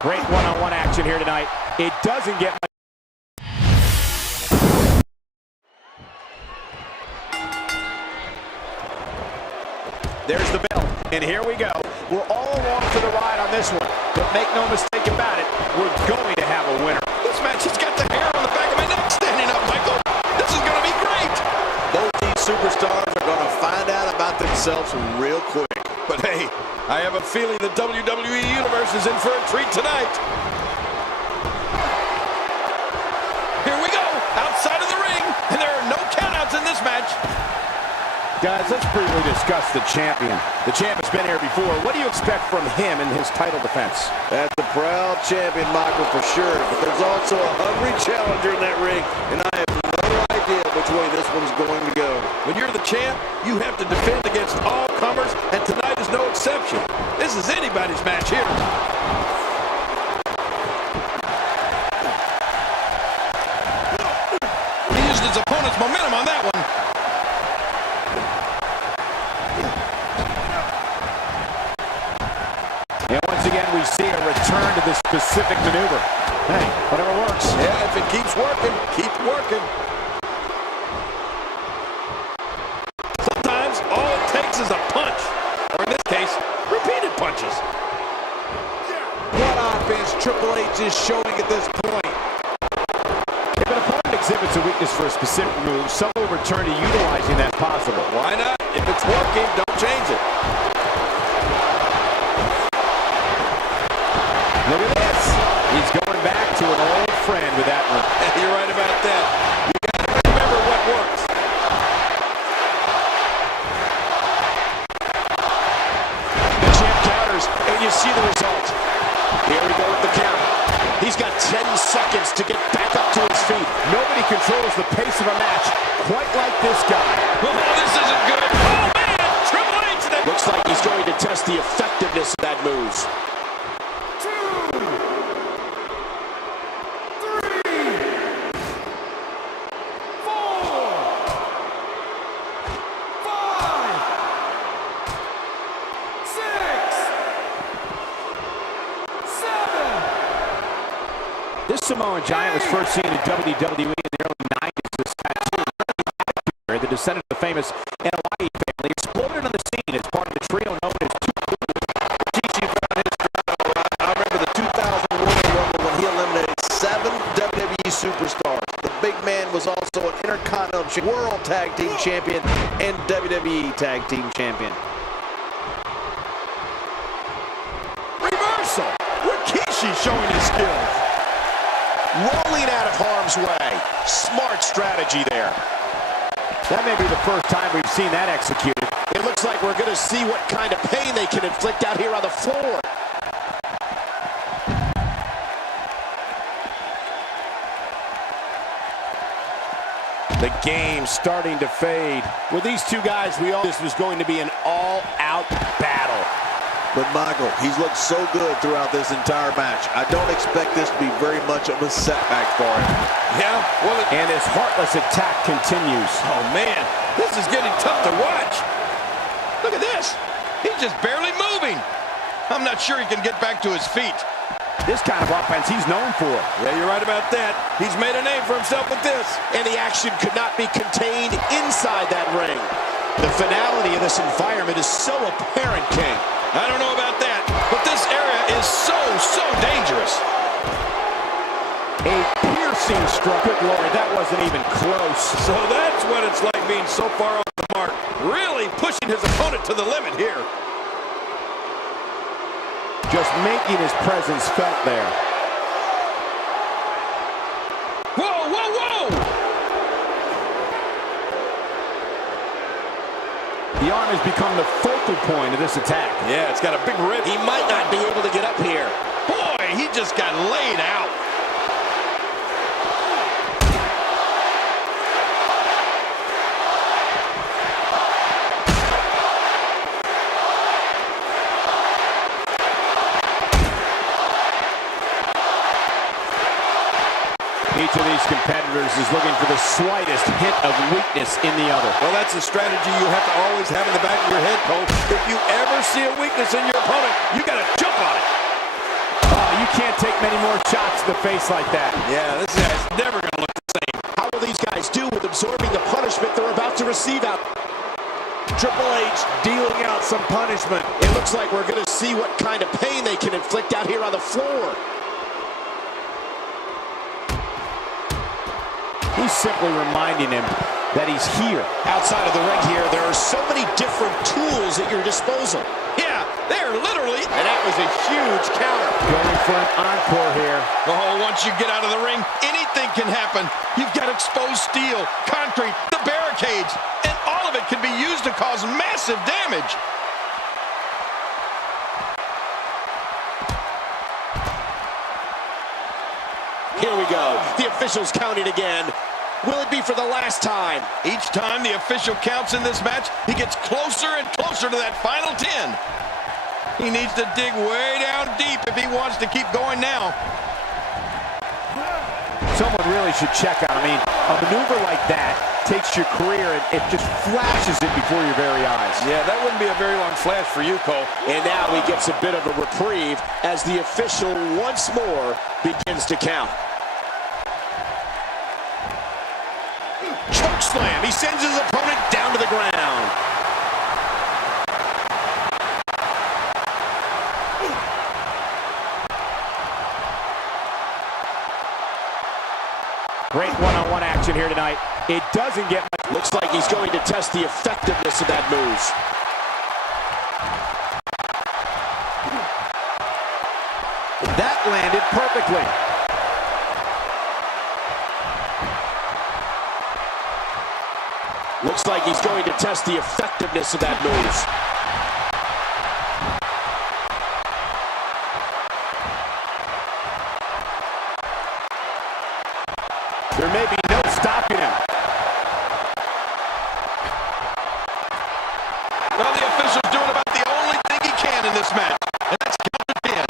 Great one-on-one action here tonight. It doesn't get much. There's the bell, and here we go. We're all along for the ride on this one, but make no mistake about it, we're going to have a winner. This match has got the hair on the back of my neck standing up, Michael. This is going to be great. Both these superstars are going to find out about themselves real quick. But hey, I have a feeling the WWE Universe is in for a treat tonight. Here we go, outside of the ring, and there are no countouts in this match. Guys, let's briefly discuss the champion. The champ has been here before. What do you expect from him in his title defense? That's the proud champion, Michael, for sure. But there's also a hungry challenger in that ring, and I have no idea which way this one's going to go. When you're the champ, you have to defend against all comers, and tonight is no exception. This is anybody's match here. He used his opponent's momentum on that one. And once again, we see a return to this specific maneuver. Hey, whatever works. Yeah, if it keeps working, keep working. Sometimes all it takes is a punch, or in this case, repeated punches. What offense Triple H is showing at this point? If an opponent exhibits a weakness for a specific move, some will return to utilizing that possible. Why not? If it's working, don't change it. Look at this. He's going back to an old friend with that one. You're right about that. You got to remember what works. The champ counters, and you see the result. Here we go with the count. He's got 10 seconds to get back up to his feet. Nobody controls the pace of a match quite like this guy. Oh, this isn't good. Oh, man! Triple H! Looks like he's going to test the effectiveness of that move. This Samoan Giant was first seen in WWE in the early 90s. This tattoo, the descendant of the famous Hawaii family, exploded on the scene as part of the trio known as Two Cool. Rikishi found his crowd. I remember the 2001 Rumble when he eliminated 7 WWE superstars. The big man was also an Intercontinental World Tag Team Champion and WWE Tag Team Champion. Reversal! Rikishi showing his skills. Rolling out of harm's way. Smart strategy there. That may be the first time we've seen that executed. It looks like we're going to see what kind of pain they can inflict out here on the floor. The game starting to fade. With these two guys, we all this was going to be an all-out battle. But Michael, he's looked so good throughout this entire match. I don't expect this to be very much of a setback for him. Yeah, well, and his heartless attack continues. Oh, man, this is getting tough to watch. Look at this. He's just barely moving. I'm not sure he can get back to his feet. This kind of offense he's known for. Yeah, you're right about that. He's made a name for himself with this. And the action could not be contained inside that ring. The finality of this environment is so apparent, King. I don't know about that, but this area is so dangerous. A piercing strike. Good Lord, that wasn't even close. So that's what it's like being so far off the mark. Really pushing his opponent to the limit here. Just making his presence felt there. Whoa, whoa, whoa! The arm has become the focal point of this attack. Yeah, it's got a big rip. He might not be able to get up here. Boy, he just got laid out. Each of these competitors is looking for the slightest hint of weakness in the other. Well, that's a strategy you have to always have in the back of your head, Cole. If you ever see a weakness in your opponent, you got to jump on it. Oh, you can't take many more shots to the face like that. Yeah, this guy's never going to look the same. How will these guys do with absorbing the punishment they're about to receive out? Triple H dealing out some punishment. It looks like we're going to see what kind of pain they can inflict out here on the floor. He's simply reminding him that he's here. Outside of the ring here, there are so many different tools at your disposal. Yeah, they're literally... And that was a huge counter. Going for an encore here. Oh, once you get out of the ring, anything can happen. You've got exposed steel, concrete, the barricades, and all of it can be used to cause massive damage. Here we go. The official's counting again. Will it be for the last time? Each time the official counts in this match, he gets closer and closer to that final 10. He needs to dig way down deep if he wants to keep going now. Someone really should check on. I mean, a maneuver like that takes your career and it just flashes it before your very eyes. Yeah, that wouldn't be a very long flash for you, Cole. And now he gets a bit of a reprieve as the official once more begins to count. Choke slam. He sends his opponent down to the ground. Great one-on-one action here tonight. It doesn't get much. Looks like he's going to test the effectiveness of that move. That landed perfectly. Looks like he's going to test the effectiveness of that move. There may be no stopping him. Well, the official's doing about the only thing he can in this match, and that's count to 10.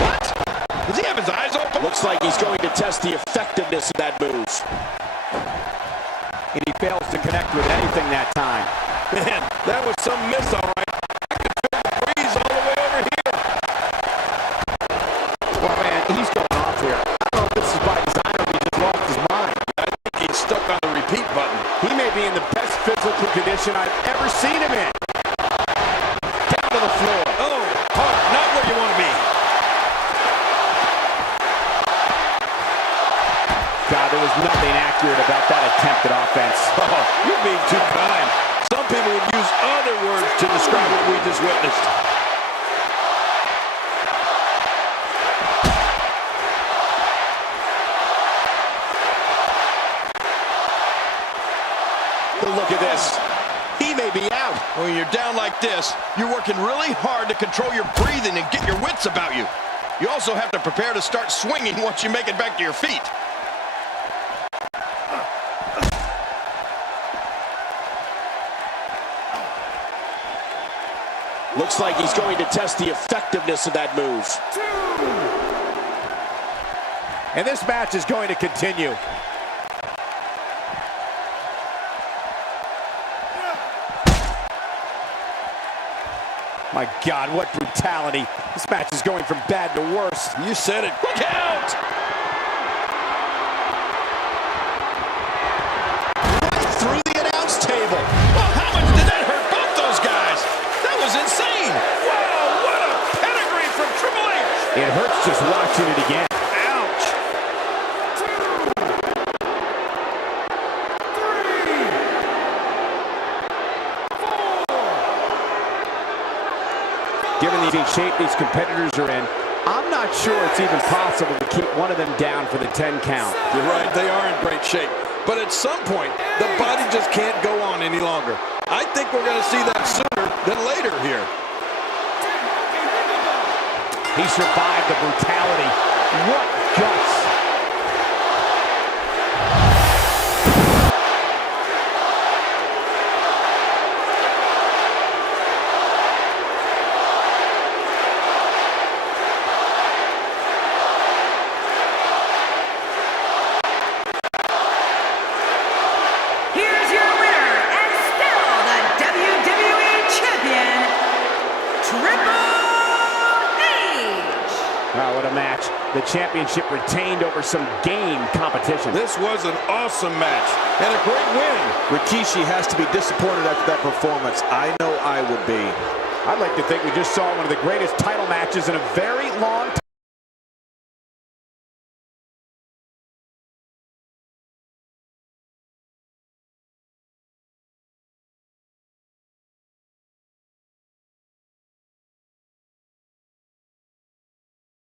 What? Does he have his eyes open? Looks like he's going to test the effectiveness of that move. And he fails to connect with anything that time. Man, that was some miss, all right. I can feel the breeze all the way over here. Well, man, he's going off here. I don't know if this is by design or if he just lost his mind. I think he's stuck on the repeat button. He may be in the best physical condition I've ever seen him in. Down to the floor. Oh, hard, not where you want to be. God, there was nothing accurate about that attempted offense. Oh, you're being too kind. Some people would use other words to describe what we just witnessed. Look at this. He may be out. When you're down like this, you're working really hard to control your breathing and get your wits about you. You also have to prepare to start swinging once you make it back to your feet. Looks like he's going to test the effectiveness of that move. And this match is going to continue. My God, what brutality. This match is going from bad to worse. You said it. Look out! Right through the announce table. Well, how much did that hurt both those guys? That was insane. Wow, what a pedigree from Triple H. It hurts just watching it again. Ouch. Given the shape these competitors are in, I'm not sure it's even possible to keep one of them down for the 10 count. You're right, they are in great shape. But at some point, the body just can't go on any longer. I think we're going to see that sooner than later here. He survived the brutality. What guts! the championship retained over some game competition. This was an awesome match and a great win. Rikishi has to be disappointed after that performance. I know I would be. I'd like to think we just saw one of the greatest title matches in a very long time.